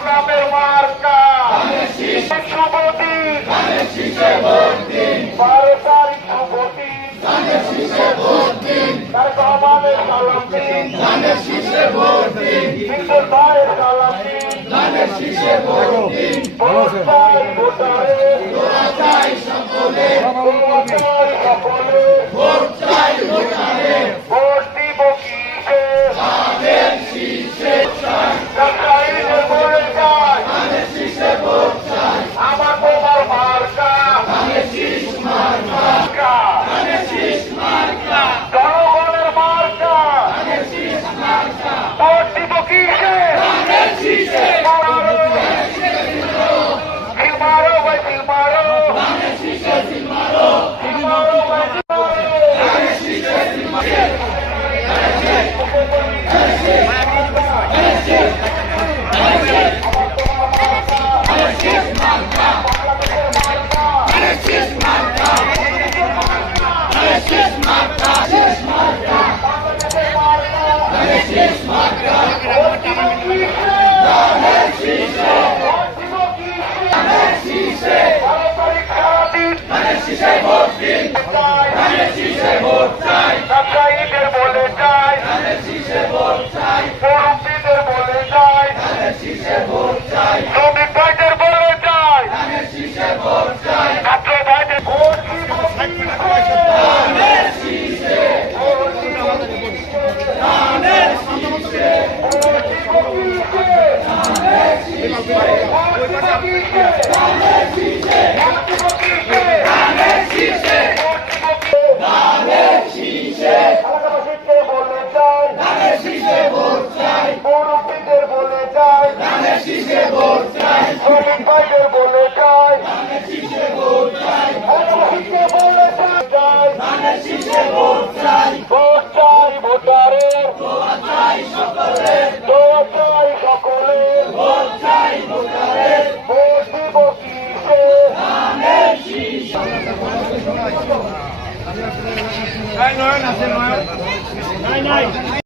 ইসলামের মার্কা শুভতি 12 তারিখ শুভতি তার রহমানের সালাম দিন হিন্দুর ভাইয়ের সালাম দিন ভোট চাই ভোটারে সকলে ভোট দিব কিসে ব্যবসায়ীদের বলে যায় আমার তোমার মার্কা জনগণের মার্কা ভোট দিব কিসে মারো ভাই মারো ব্যবসায়ীদের বলে যায় মুরব্বীদের বলে যায় শ্রমিক ভাইদের বলে যায় ছাত্র ভাইদের মুরব্বীদের বলে যায় শ্রমিক ভাইদের বলে যায় বলে যায় ভোট চাই ভোটারের দোয়া চাই সকলের ভোট দিব কিসে নয়ন আছে নয়ন নাই